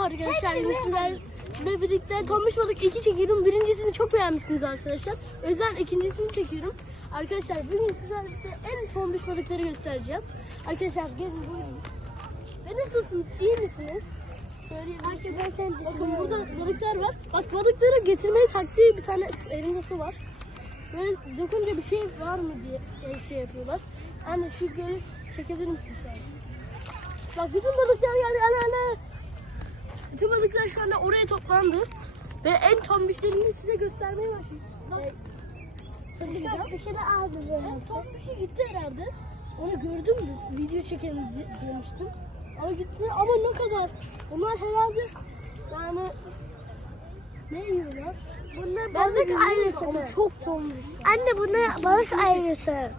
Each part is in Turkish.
arkadaşlar yine sizlerle birlikte Balık 2 çekiyorum. Birincisini çok beğenmişsiniz arkadaşlar. Yüzden ikincisini çekiyorum. Arkadaşlar bugün sizlerle en tombiş balıkları göstereceğiz. Arkadaşlar gelin buyurun. Ve nasılsınız? İyi misiniz? Söyleyin. Arkadaşlar bakın burada balıklar var. Bak balıkları getirmeyi taktiği bir tane elinde su var. Böyle dokunca bir şey var mı diye e, şey yapıyorlar. Anne şu gölü çekebilir misin an? Bak bütün balıklar geldi ana ana. Bütün balıklar şu anda oraya toplandı. Ve en tombişlerini size göstermeye başlayayım. Bak. Tanıyacağım. Bir kere aldı En tombişi gitti herhalde. Onu gördüm mü? Video çekelim demiştim. Ama gitti ama ne kadar? Onlar herhalde yani ne yiyorlar? Bunlar balık ailesi ama çok tombiş. Anne bunlar balık ailesi.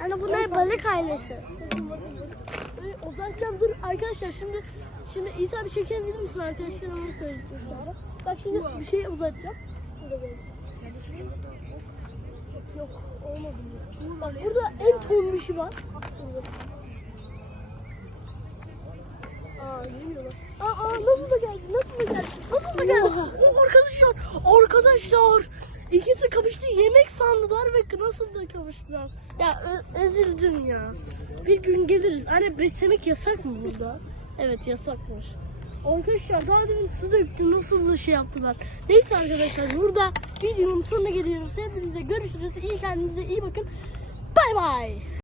Anne bunlar balık ailesi. Uzaktan dur arkadaşlar şimdi şimdi İsa bir çekebilir misin arkadaşlar onu söyleyeceğim. Bak şimdi bir şey uzatacağım. Yok olmadı. Bak burada en tombişi var. Burada. Aa geliyorlar. Aa, aa nasıl da geldi? Nasıl da geldi? Nasıl da geldi? O arkadaşlar, arkadaşlar. İkisi kapıştı yemek sandılar ve nasıl da kapıştılar. Ya üzüldüm ya. Bir gün geliriz. Anne beslemek yasak mı burada? Evet yasakmış. Arkadaşlar daha demin su döktüm nasıl da şey yaptılar. Neyse arkadaşlar burada videonun sonuna geliyoruz. Hepinize görüşürüz. İyi kendinize iyi bakın. Bay bay.